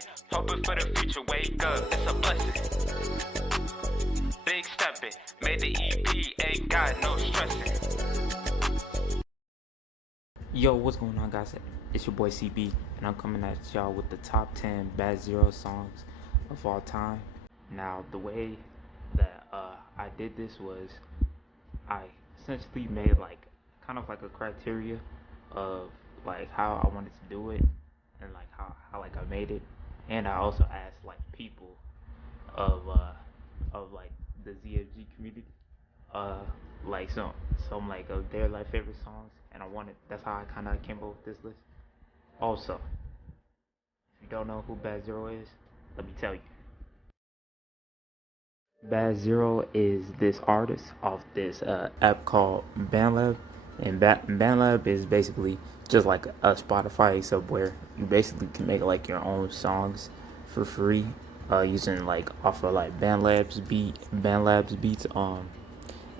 stepping, hoping for the future, wake up, it's a blessing. Big stepping, made the EP, ain't got no stressing. Yo, what's going on, guys? It's your boy CB, and I'm coming at y'all with the top 10 XIII songs of all time. Now, the way that I did this was I essentially made like kind of like a criteria of like how I wanted to do it and like how like I made it, and I also asked like people of like the ZFG community like some like of their like favorite songs, and that's how I kind of came up with this list. Also, if you don't know who XIII is, let me tell you. XIII is this artist off this app called BandLab, and BandLab is basically just like a Spotify, except where you basically can make like your own songs for free using like off of like BandLab's beats,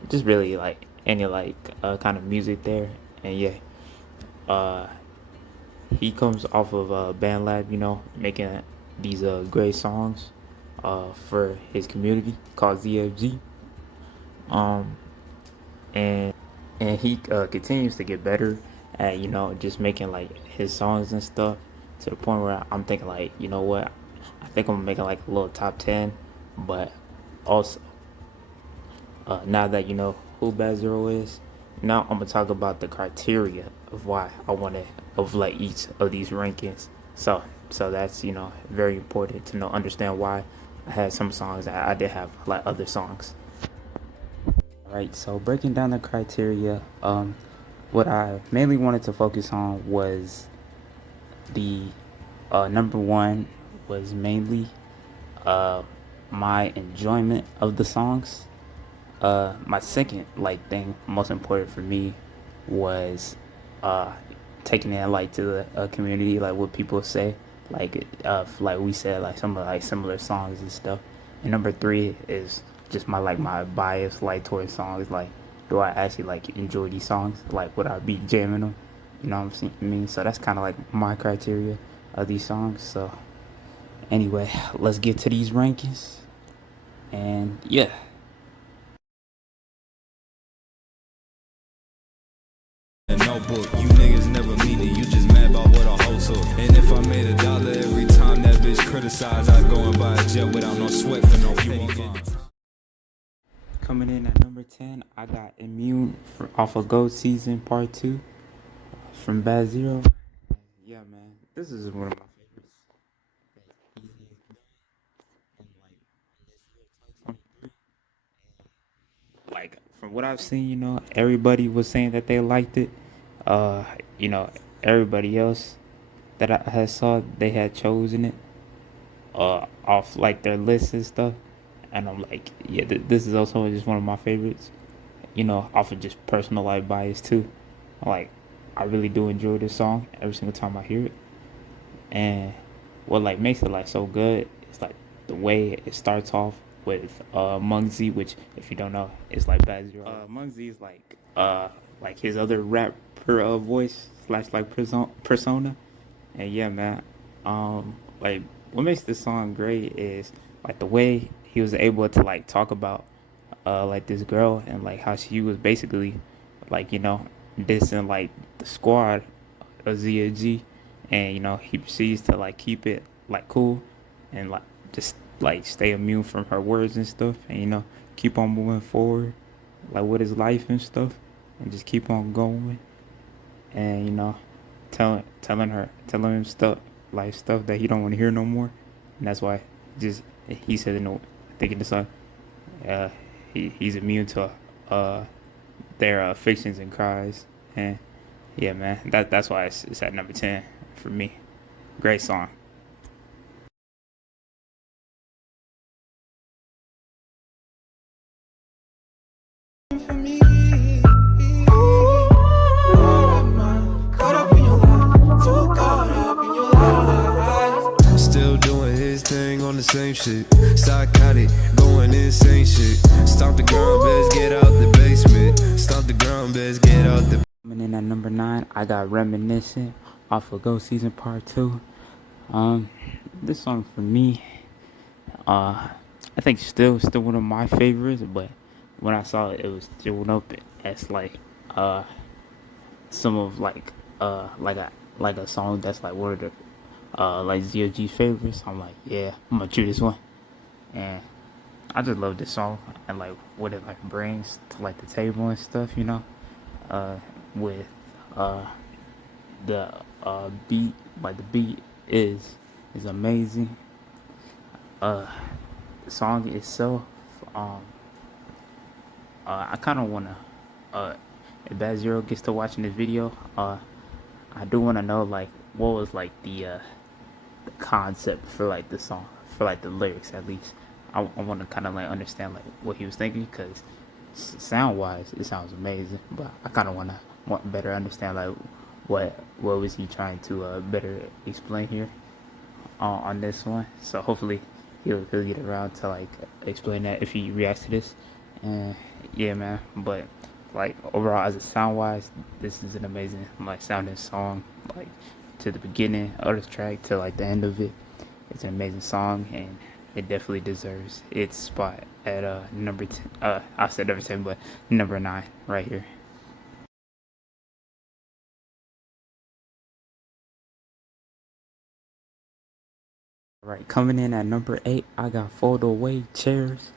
just really like any like kind of music there. And yeah, he comes off of BandLab, making these great songs for his community called ZFG. And he continues to get better at just making like his songs and stuff, to the point where I'm thinking like, you know what, I think I'm gonna make it like a little top 10. But also, now that you know who XIII is, now I'm gonna talk about the criteria of why I wanted of like each of these rankings. So that's very important to understand why I had some songs that I did have like other songs. Alright, so breaking down the criteria, what I mainly wanted to focus on was the number one was mainly my enjoyment of the songs. My second thing most important for me was taking it like to the community, like what people say, like we said, like some of like similar songs and stuff. And number three is just my bias like towards songs, like do I actually like enjoy these songs, like would I be jamming them, you know what I mean? So that's kind of like my criteria of these songs. So anyway, let's get to these rankings. And yeah, notebook, you niggas never mean it, you just mad about what a hoe took. And if I made $1 every time that bitch criticized, I'd go and buy a jet without no sweat for no petty fines. Coming in at number 10, I got Immune off of Goat Season Part 2 from XIII. Yeah, man, this is one of my favorites. Like, from what I've seen, everybody was saying that they liked it. Everybody else that I had saw, they had chosen it off like their lists and stuff. And I'm like, yeah, this is also just one of my favorites, off of just personal life bias too. Like, I really do enjoy this song every single time I hear it. And what like makes it like so good is like the way it starts off with Muggsy, which if you don't know, it's like XIII. Muggsy is like his other rapper voice / like persona. And yeah, man, like what makes this song great is like the way he was able to like talk about like this girl, and like how she was basically like dissing like the squad of ZFG, and he proceeds to like keep it like cool and like just like stay immune from her words and stuff, and keep on moving forward like with his life and stuff, and just keep on going, and telling him stuff that he don't want to hear no more. And that's why he said, I think in the song, he's immune to their fictions and cries. And yeah, man, that's why it's at number 10 for me. Great song. The same shit, psychotic, going insane shit. Stomp the ground, best get out the basement. Stomp the ground, best get out the. Coming in at number 9, I got Reminiscent off of Go Season Part 2. Um, this song for me, I think still one of my favorites. But when I saw it, it was thrown up as like uh some of like a song that's like one of the like ZOG favorites. I'm like, yeah, I'm gonna choose this one, and I just love this song and like what it like brings to like the table and stuff, uh, with uh the beat, like the beat is amazing. Uh, the song itself, um, I kind of wanna, if Bad Zero gets to watching this video, I do wanna know like what was like the concept for like the song, for like the lyrics at least. I want to kind of like understand like what he was thinking, because sound wise it sounds amazing, but I kind of want better understand like what was he trying to better explain here on this one. So hopefully he'll get around to like explain that if he reacts to this. And yeah, man. But like overall, as a sound wise, this is an amazing like sounding song. Like to the beginning of the track to like the end of it, it's an amazing song, and it definitely deserves its spot at number 10. I said number 10, but number 9 right here. Right, coming in at number 8, I got Fold Away Chairs.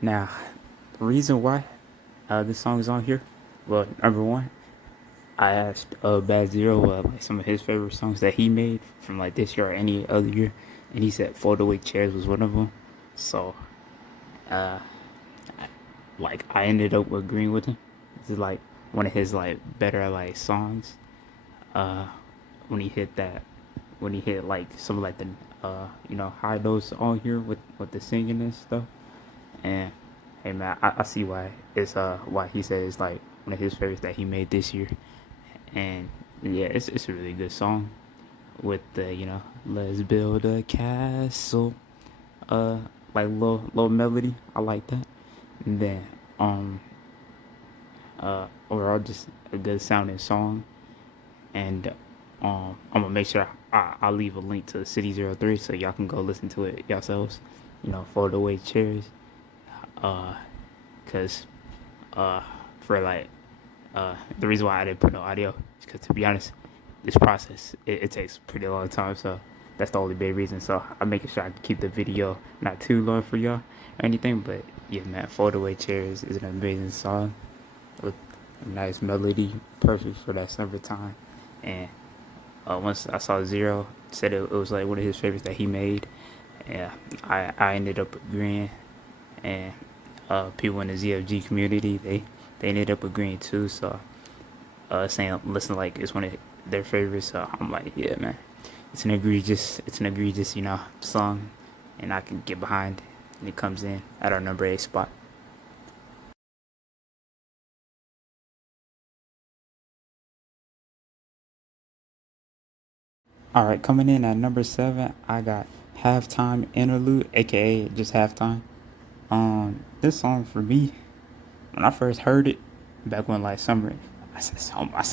Now, the reason why this song is on here, well, number 1, I asked Bad Zero like some of his favorite songs that he made from like this year or any other year, and he said Fold Away Chairs was one of them. So, uh, like I ended up agreeing with him. This is like one of his like better like songs. Uh, when he hit that, when he hit like some of like the high notes on here with the singing and stuff. And hey man, I see why why he said it's like one of his favorites that he made this year. And yeah, it's a really good song with the let's build a castle, like little melody. I like that. And then overall just a good sounding song. And I'm gonna make sure I'll leave a link to City 03 so y'all can go listen to it yourselves. Fold Away Chairs. Cause for like the reason why I didn't put no audio is because, to be honest, this process it takes a pretty long time. So that's the only big reason. So I'm making sure I can keep the video not too long for y'all or anything. But yeah, man, Fold Away Chairs is an amazing song with a nice melody, perfect for that summertime. And once I saw Zero said it was like one of his favorites that he made, yeah, I ended up agreeing. And people in the ZFG community, they ended up agreeing too. So saying listen like it's one of their favorites. So I'm like, yeah, man, it's an egregious song, and I can get behind. And it comes in at our number 8 spot. All right, coming in at number 7, I got Halftime Interlude, aka just Halftime. This song for me, when I first heard it, back when like summer, I said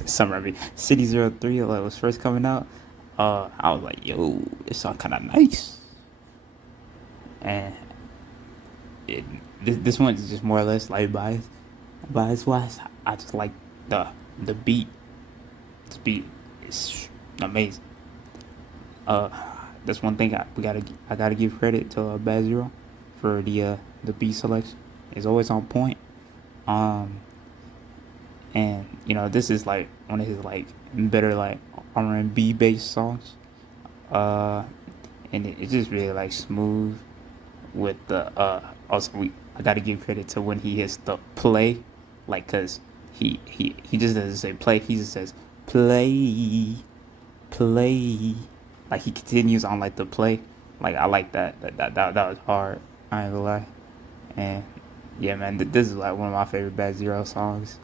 summer. I mean, City 03 like was first coming out. I was like, yo, this song kind of nice. And this one is just more or less like bias wise. I just like the beat. This beat is amazing. That's one thing I gotta give credit to Bad Zero for the beat selection. It's always on point. And this is like one of his like better like R&B based songs. And it's just really like smooth with the also I gotta give credit to when he hits the play, like, cause he just doesn't say play, he just says play, like he continues on like the play. Like I like that was hard, I ain't gonna lie. And yeah, man, this is like one of my favorite Bad Zero songs,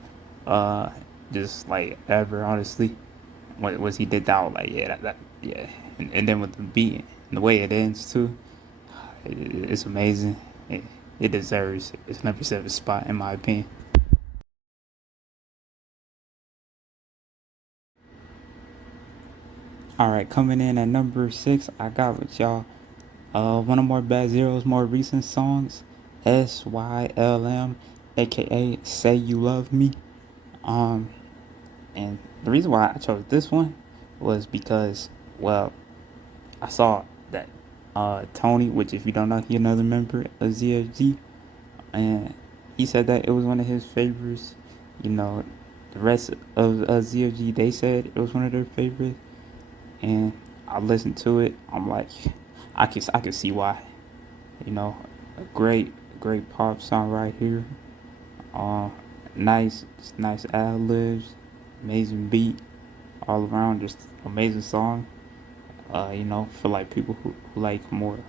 just like ever, honestly. When he did that, I was like, yeah, yeah. And then with the beat and the way it ends too, it's amazing. It deserves its number 7 spot in my opinion. All right, coming in at number 6, I got with y'all one of more Bad Zero's more recent songs, SYLM, aka Say You Love Me. Um, and the reason why I chose this one was because, well, I saw that Tony, which if you don't know, he another member of ZFG, and he said that it was one of his favorites. You know, the rest of ZFG, they said it was one of their favorites, and I listened to it. I'm like, I can see why. You know, a great pop song right here. Uh, nice ad libs, amazing beat, all around, just amazing song. You know, for like people who like more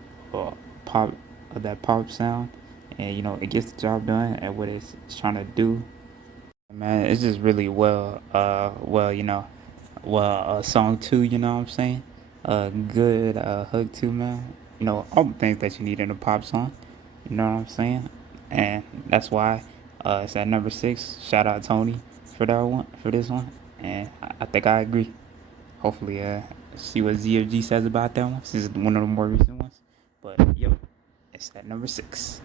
pop, that pop sound, and you know, it gets the job done at what it's trying to do. Man, it's just really you know, song two, you know what I'm saying? Good hook too, man. You know, all the things that you need in a pop song. You know what I'm saying? And that's why it's at number 6. Shout out Tony for that one, for this one. And I think I agree. Hopefully, see what ZFG says about that one. This is one of the more recent ones. But yo, it's at number 6.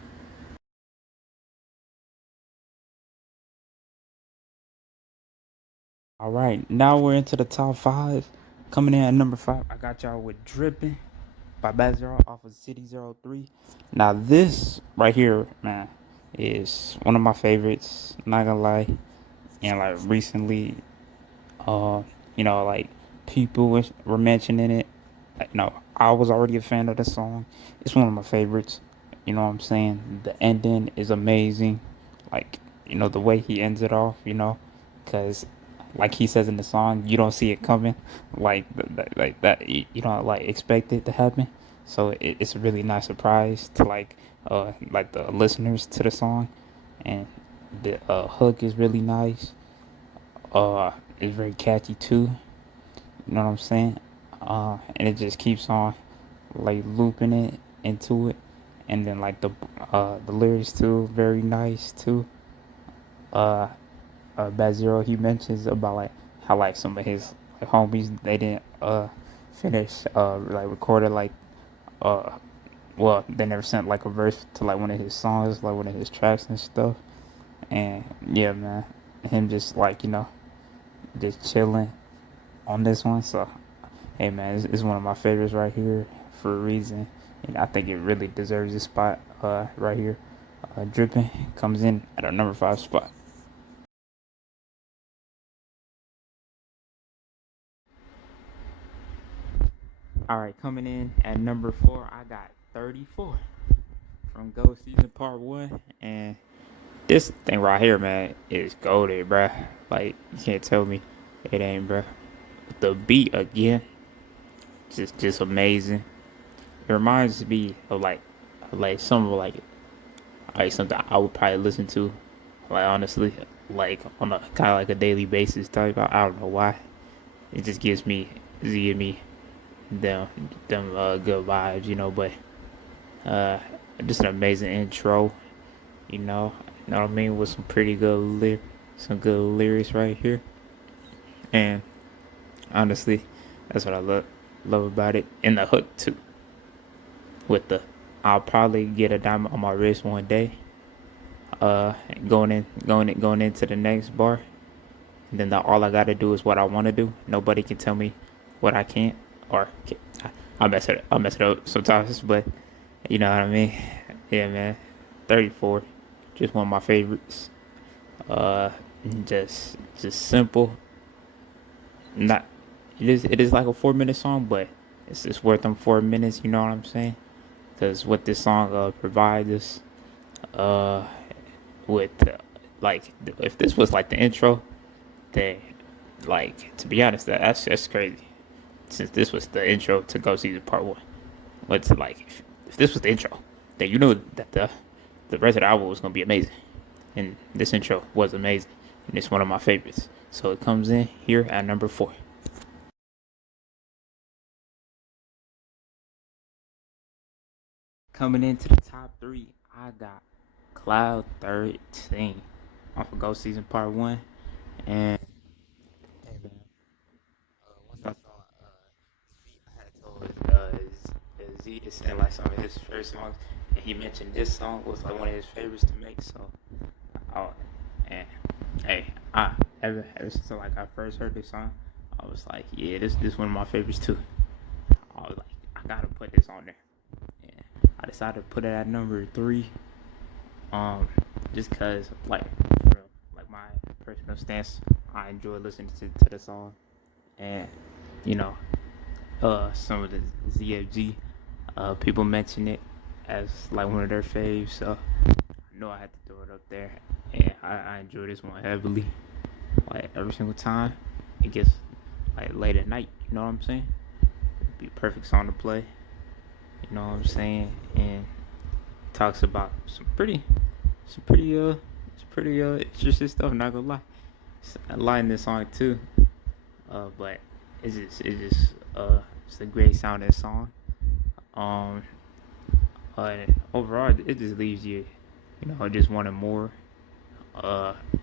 All right, now we're into the top 5. Coming in at number 5, I got y'all with Drippin' by Bad Zero off of City 03. Now this right here, man, is one of my favorites. Not gonna lie, and like recently, uh, you know, like people were mentioning it. Like, no, I was already a fan of the song. It's one of my favorites. You know what I'm saying? The ending is amazing. Like, you know, the way he ends it off. You know, because like he says in the song, you don't see it coming. Like that, you don't like expect it to happen. So it's a really nice surprise to like the listeners to the song, and the hook is really nice. It's very catchy too. You know what I'm saying? And it just keeps on like looping it into it, and then like the lyrics too, very nice too. Uh, Bad Zero, he mentions about like how like some of his like, homies, they didn't finish like recorded like uh well, they never sent like a verse to like one of his songs, like one of his tracks and stuff. And yeah, man, him just like, you know, just chilling on this one. So hey, man, it's one of my favorites right here for a reason, and I think it really deserves a spot right here. Dripping comes in at our number 5 spot. All right, coming in at number 4, I got 34 from Go Season Part 1, and this thing right here, man, is goated, bruh. Like, you can't tell me it ain't, bruh. The beat again, just amazing. It reminds me of like some of like something I would probably listen to, like honestly, like on a kind of like a daily basis type. I don't know why. It just gives me them good vibes, you know. But uh, just an amazing intro, you know what I mean, with some good lyrics right here. And honestly, that's what I love about it. And the hook too, with the I'll probably get a diamond on my wrist one day. Going into the next bar, and then all I gotta do is what I want to do. Nobody can tell me what I can't, or I'll mess it up sometimes, but you know what I mean. Yeah, man. 34, just one of my favorites. Uh, just simple. Not it is like a 4 minute song, but it's just worth them 4 minutes. You know what I'm saying? Because what this song provides us, uh, with like if this was like the intro, then like to be honest, that's crazy. Since this was the intro to Go Season Part 1, what's like if this was the intro, then you know that the rest of the album was gonna be amazing, and this intro was amazing, and it's one of my favorites. So it comes in here at number 4. Coming into the top 3, I got Cloud 13 off of Go Season Part 1. And hey, man, once I saw Z to send like some of his favorite songs, and he mentioned this song was like one of his favorites to make. So, oh, and hey, ever since like I first heard this song, I was like, yeah, this one of my favorites too. I was like, I gotta put this on there. And I decided to put it at number 3. Just cause like my personal stance, I enjoy listening to the song, and you know, some of the ZFG people mention it as like one of their faves, so I know I had to throw it up there, and I enjoy this one heavily. Like every single time it gets like late at night, you know what I'm saying? It'd be a perfect song to play, you know what I'm saying? And it talks about some pretty interesting stuff. Not gonna lie, I like in this song too. But it's a great sounding song. Overall, it just leaves you, just wanting more.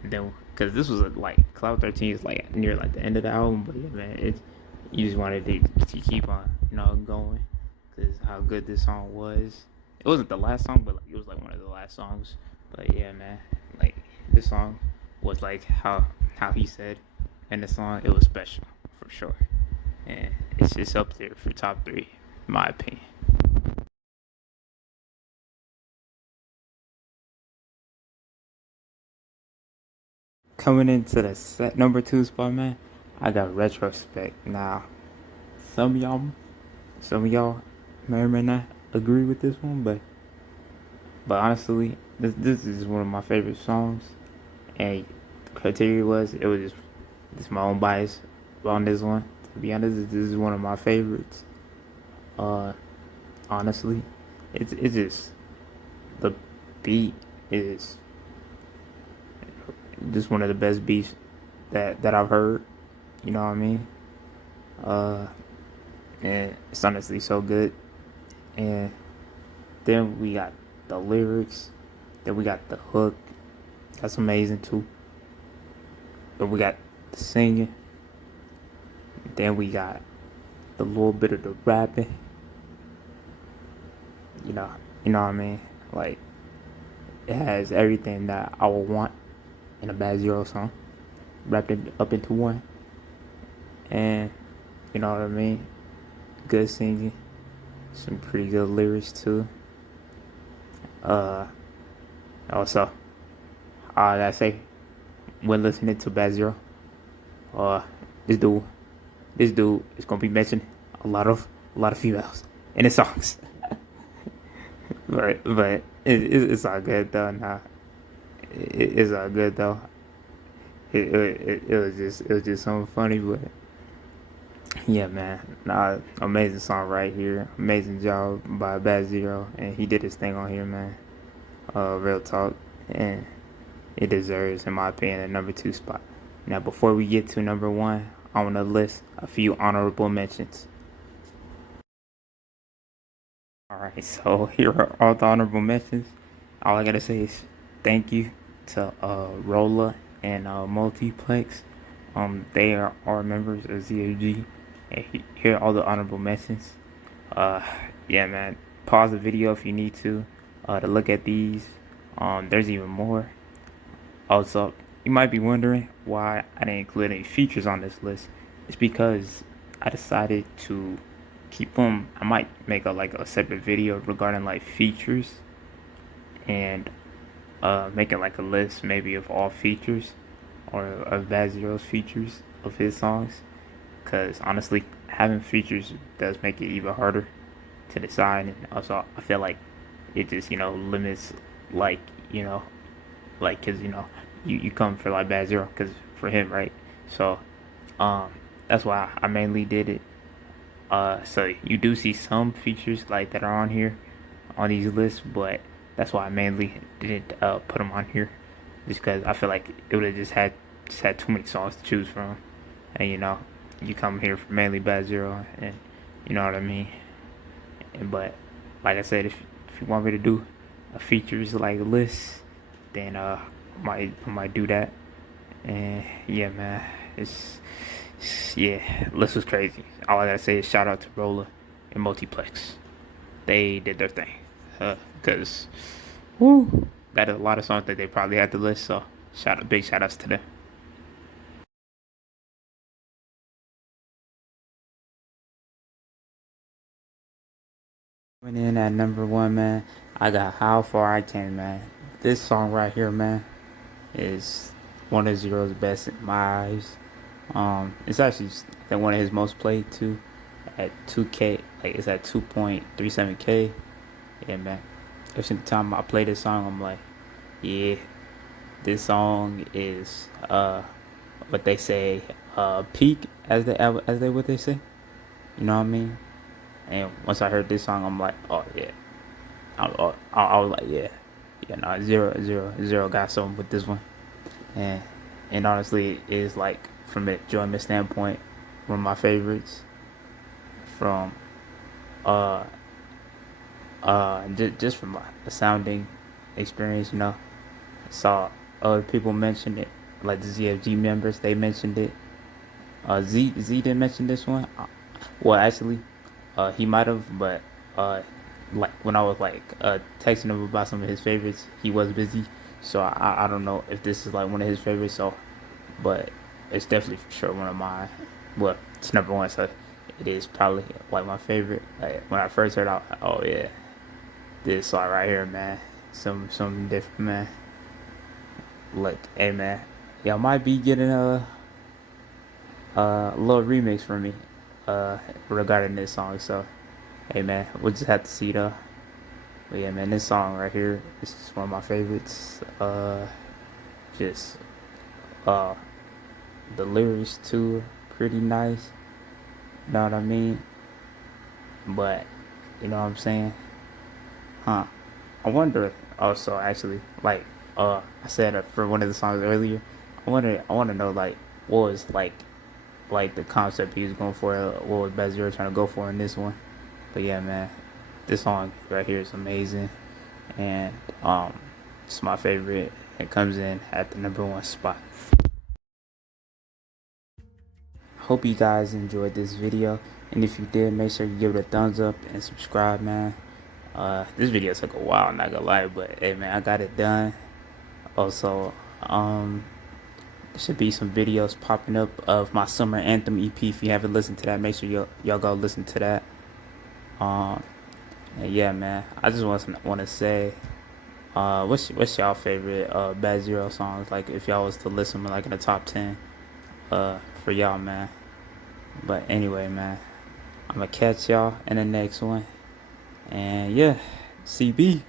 Then because this was like Cloud 13 is like near like the end of the album, but yeah, man, you just wanted to keep on, going, because how good this song was. It wasn't the last song, but like, it was like one of the last songs. But yeah, man, like this song was like how he said in the song, it was special for sure, and it's just up there for top 3, in my opinion. Coming into the number 2 spot, man, I got Retrospect. Now, some of y'all may or may not agree with this one, but honestly, this is one of my favorite songs, and the criteria was it was just my own bias on this one. To be honest, this is one of my favorites. Honestly, it's just the beat is just one of the best beats that I've heard. You know what I mean? And it's honestly so good. And then we got the lyrics. Then we got the hook. That's amazing too. Then we got the singing. Then we got the little bit of the rapping. You know what I mean? Like, it has everything that I would want in a Bad Zero song, wrapped it up into one. And you know what I mean? Good singing, some pretty good lyrics too. Also, I gotta say, when listening to Bad Zero, this dude is gonna be mentioning a lot of females in his songs. but it's all good though. Nah, it's all good though. It was just something funny, but yeah, man. Nah, amazing song right here. Amazing job by Bad Zero, and he did his thing on here, man. Real talk, and it deserves, in my opinion, a number 2 spot. Now, before we get to number 1, I want to list a few honorable mentions. Alright, so here are all the honorable mentions. All I gotta say is thank you to Rolla and Multiplex. They are members of ZFG. And here are all the honorable mentions. Yeah, man. Pause the video if you need to look at these. There's even more. Also, you might be wondering why I didn't include any features on this list. It's because I decided to keep them. I might make a separate video regarding like features, and making like a list maybe of all features, or of Bad Zero's features of his songs. Because honestly, having features does make it even harder to decide, and also I feel like it just limits, like because you come for like Bad Zero because for him, right? So that's why I mainly did it. So you do see some features like that are on here on these lists, but that's why I mainly didn't put them on here, just because I feel like it would have just had too many songs to choose from, and you come here for mainly Bad Zero, and you know what I mean. But like I said, if you want me to do a features like list, then I might do that. And yeah, man, list was crazy. All I gotta say is shout out to Rolla and Multiplex. they did their thing. Because, woo, that is a lot of songs that they probably had to list. So, big shout outs to them. Coming in at number one, man, I got How Far I Came, man. This song right here, man, is one of Zero's best in my eyes. It's actually one of his most played too, at 2K. Like it's at 2.37K. Yeah, man. Every single time I play this song, I'm like, yeah, this song is what they say, peak as they what they say. You know what I mean? And once I heard this song, I'm like, oh yeah. I was like, yeah, no, zero got something with this one, and honestly, it is like from an enjoyment standpoint, one of my favorites. From just from a sounding experience, I saw other people mention it, like the ZFG members, they mentioned it. Z didn't mention this one. Well, actually, he might have, but like when I was like texting him about some of his favorites, he was busy, so I don't know if this is like one of his favorites. So, but it's definitely for sure one of mine. Well, it's number one, so it is probably like my favorite. Like when I first heard out, oh yeah, this song right here, man, something different, man. Look, hey man, y'all might be getting a little remix from me regarding this song. So, hey man, we'll just have to see though. But yeah, man, this song right here is just one of my favorites. Just the lyrics too are pretty nice. You know what I mean? But you know what I'm saying? I wonder also actually, like I said for one of the songs earlier, I want to know like what was like the concept he was going for, what was Bad Zero trying to go for in this one. But yeah, man, this song right here is amazing, and it's my favorite. It comes in at the number one spot. Hope you guys enjoyed this video, and if you did, make sure you give it a thumbs up and subscribe, man. This video took a while, not gonna lie, but hey man, I got it done. Also, there should be some videos popping up of my summer anthem EP. If you haven't listened to that, make sure y'all go listen to that. And yeah, man, I just want to say, what's y'all favorite Bad Zero songs? Like if y'all was to listen like in the top 10, for y'all, man. But anyway, man, I'm gonna catch y'all in the next one. And yeah, CB.